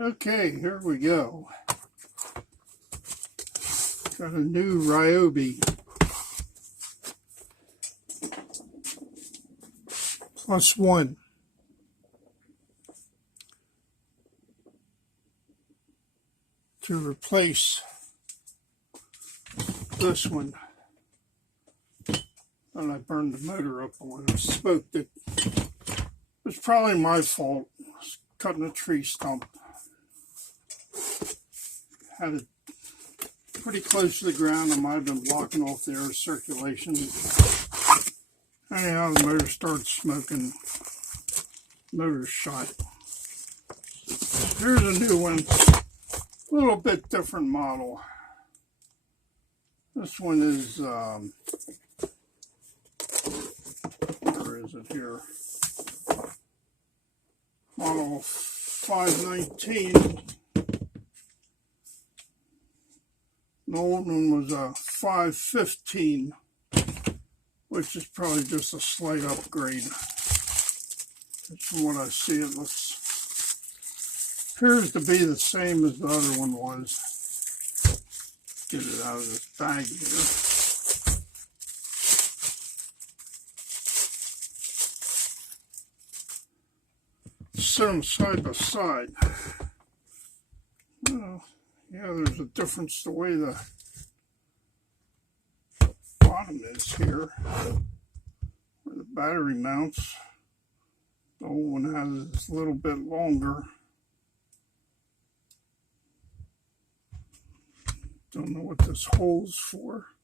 Okay, here we go. Got a new Ryobi +1. To replace this one. And I burned the motor up when I smoked it. It was probably my fault. I was cutting a tree stump. Had it pretty close to the ground. I might have been blocking off the air circulation. Anyhow, the motor started smoking. Motor shot. Here's a new one. A little bit different model. This one is, where is it here? Model 519. The old one was a 515, which is probably just a slight upgrade. From what I see, it appears to be the same as the other one was. Get it out of this bag here. Set them side by side. Oh, yeah, there's a difference the way the bottom is here, where the battery mounts. The old one has a little bit longer. Don't know what this hole's for.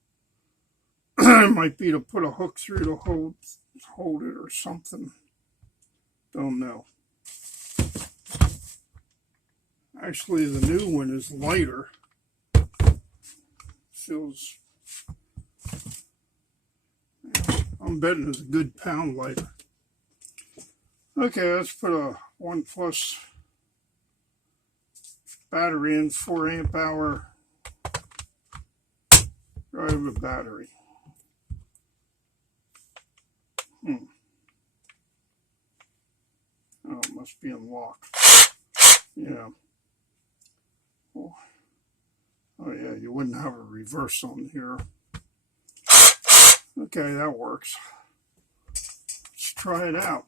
It might be to put a hook through to hold it or something. Don't know. Actually, the new one is lighter. Feels, I'm betting it's a good pound lighter. Okay, let's put a 1+ battery in, 4 amp hour Ryobi battery. Oh, it must be unlocked. Yeah. Oh yeah, you wouldn't have a reverse on here. Okay, that works. Let's try it out.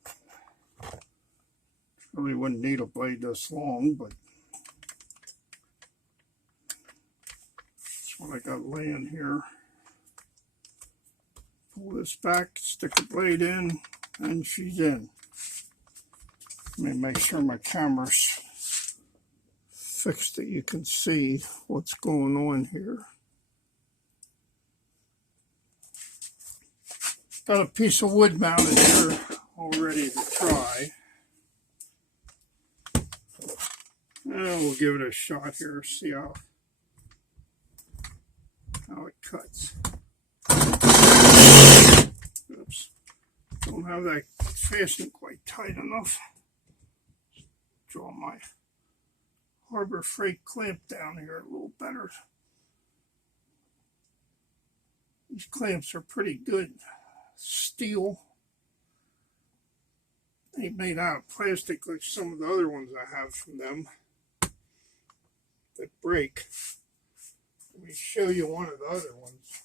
Really wouldn't need a blade this long, but that's what I got laying here. Pull this back, stick the blade in, and she's in. Let me make sure my camera's fixed that you can see what's going on here. Got a piece of wood mounted here all ready to try. And we'll give it a shot here, see how it cuts. Oops. Don't have that fastened quite tight enough. Draw my Harbor Freight clamp down here a little better. These clamps are pretty good. Steel. Ain't made out of plastic like some of the other ones I have from them that break. Let me show you one of the other ones.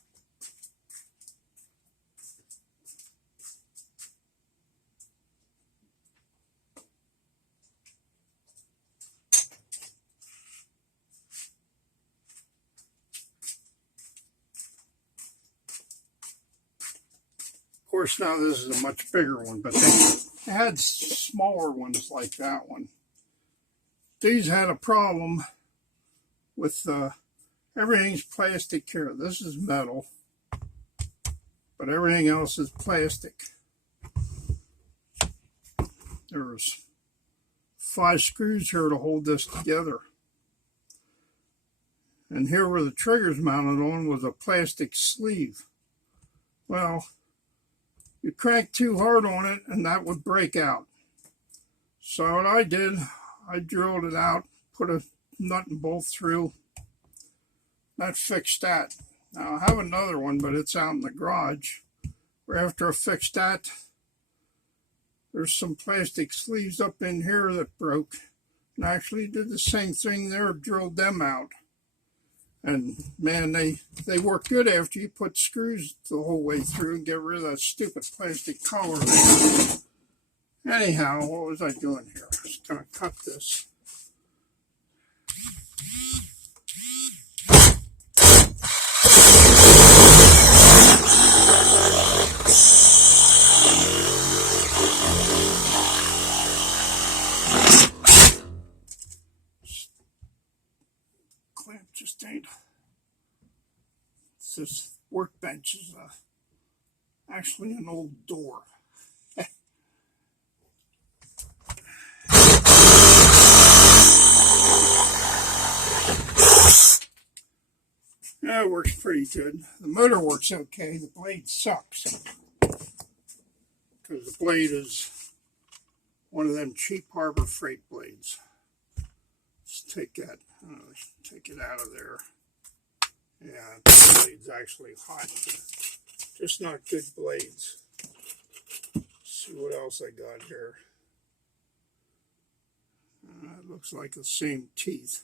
Of course, now this is a much bigger one, but they had smaller ones like that one. These had a problem with everything's plastic here. This is metal, but everything else is plastic. There's 5 screws here to hold this together. And here where the trigger's mounted on was a plastic sleeve. Well, you crank too hard on it and that would break out. So what I did, I drilled it out, put a nut and bolt through. That fixed that. Now I have another one, but it's out in the garage. Where after I fixed that, there's some plastic sleeves up in here that broke. And actually did the same thing there, drilled them out. And man, they work good after you put screws the whole way through and get rid of that stupid plastic collar there. Anyhow, what was I doing here? I was going to cut this. Clamp just ain't. This workbench is actually an old door. Yeah, it works pretty good. The motor works okay. The blade sucks. Because the blade is one of them cheap Harbor Freight blades. Let's take that. Take it out of there. Yeah, the blade's actually hot. Just not good blades. Let's see what else I got here. It looks like the same teeth.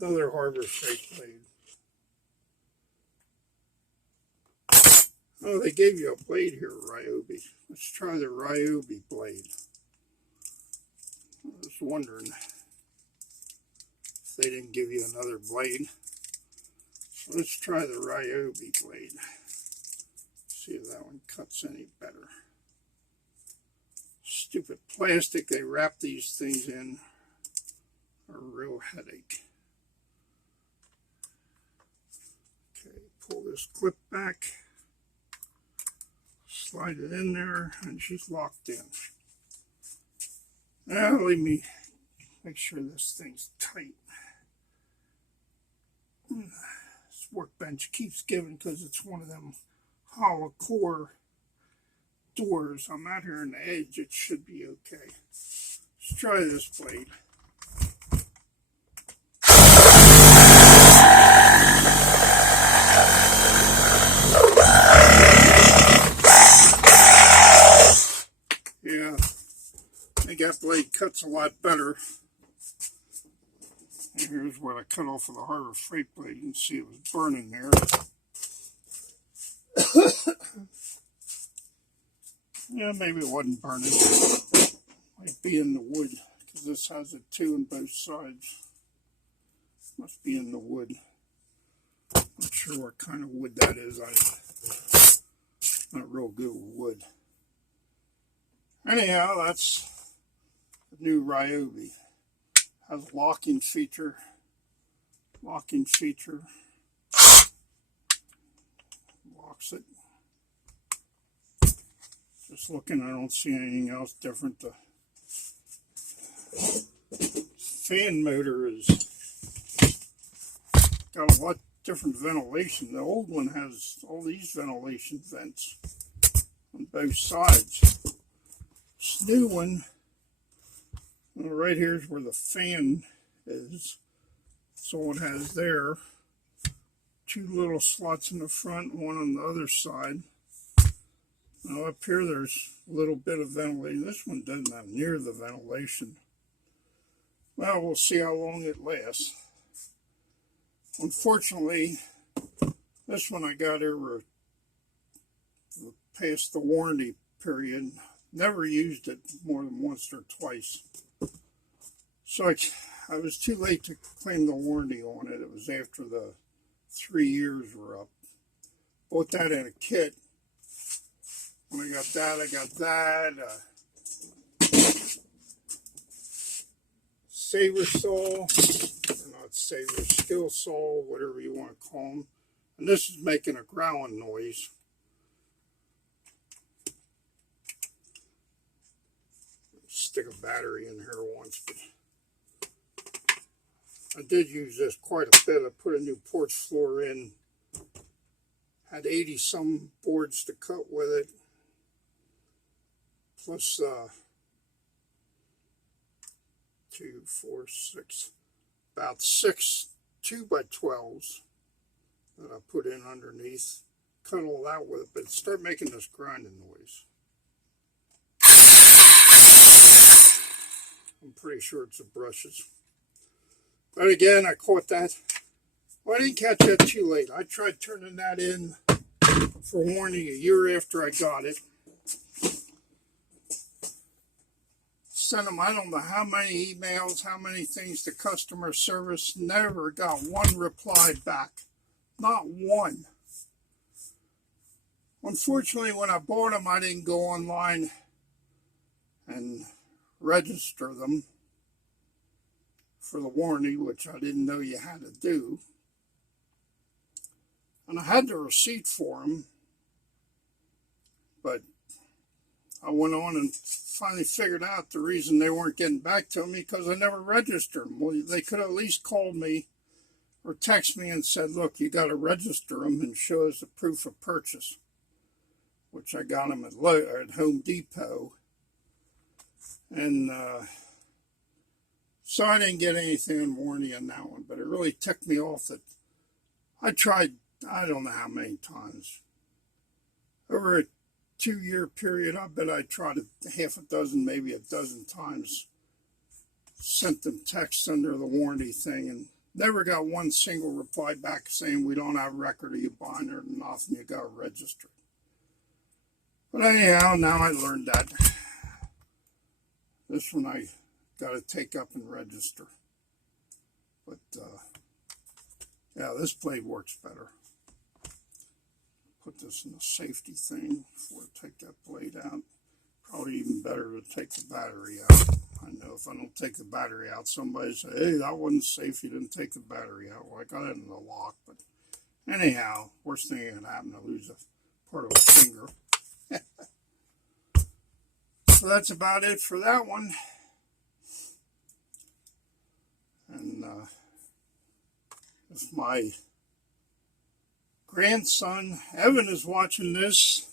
Another Harbor Freight blade. Oh, they gave you a blade here, Ryobi. Let's try the Ryobi blade. I was wondering if they didn't give you another blade. So let's try the Ryobi blade. See if that one cuts any better. Stupid plastic they wrap these things in. A real headache. Okay, pull this clip back. Slide it in there, and she's locked in. Now let me make sure this thing's tight. This workbench keeps giving because it's one of them hollow core doors. I'm out here on the edge. It should be okay. Let's try this blade. Yeah, I think that blade cuts a lot better. And here's what I cut off of the Harbor Freight blade. You can see it was burning there. Yeah, maybe it wasn't burning. Might be in the wood, because this has a 2 on both sides. Must be in the wood. Not sure what kind of wood that is. I'm not real good with wood. Anyhow, that's the new Ryobi. Has a locking feature. Locks it. Just looking, I don't see anything else different. The fan motor is got a lot different ventilation. The old one has all these ventilation vents on both sides. This new one, right here is where the fan is. So it has there 2 little slots in the front, 1 on the other side. Now up here there's a little bit of ventilation. This one doesn't have near the ventilation. Well, we'll see how long it lasts. Unfortunately, this one I got here past the warranty period. Never used it more than once or twice. So I was too late to claim the warranty on it. It was after the 3 years were up. Bought that in a kit. When I got that. Saver saw, or not saver, skill saw, whatever you want to call them. And this is making a growling noise. Stick a battery in here once, but I did use this quite a bit. I put a new porch floor in. Had 80 some boards to cut with it. Plus 2, 4, 6, about 6 2x12s that I put in underneath. Cut all that with it, but start making this grinding noise. I'm pretty sure it's the brushes. But again, I caught that. Well, I didn't catch that too late. I tried turning that in for warning a year after I got it. Sent them, I don't know how many emails, how many things to customer service. Never got one reply back. Not one. Unfortunately, when I bought them, I didn't go online and register them for the warranty, which I didn't know you had to do. And I had the receipt for them, but I went on and finally figured out the reason they weren't getting back to me because I never registered them. Well, they could have at least called me or text me and said, look, you got to register them and show us the proof of purchase, which I got them at Home Depot. And so I didn't get anything in warranty on that one, but it really ticked me off that I tried, I don't know how many times. Over a 2-year period, I bet I tried half a dozen, maybe a dozen times. Sent them texts under the warranty thing and never got one single reply back saying we don't have a record of you buying it or nothing, you got to register. But anyhow, now I learned that. This one I got to take up and register. But yeah, this blade works better. Put this in the safety thing before I take that blade out. Probably even better to take the battery out. I know if I don't take the battery out, somebody say, hey, that wasn't safe, you didn't take the battery out. Well, I got it in the lock, but anyhow, worst thing that can happen, I lose a part of a finger. So that's about it for that one. And if my grandson Evan is watching this,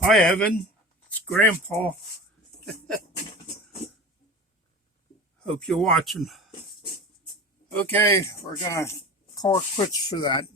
hi Evan, it's Grandpa. Hope you're watching. Okay, we're gonna call it quits for that.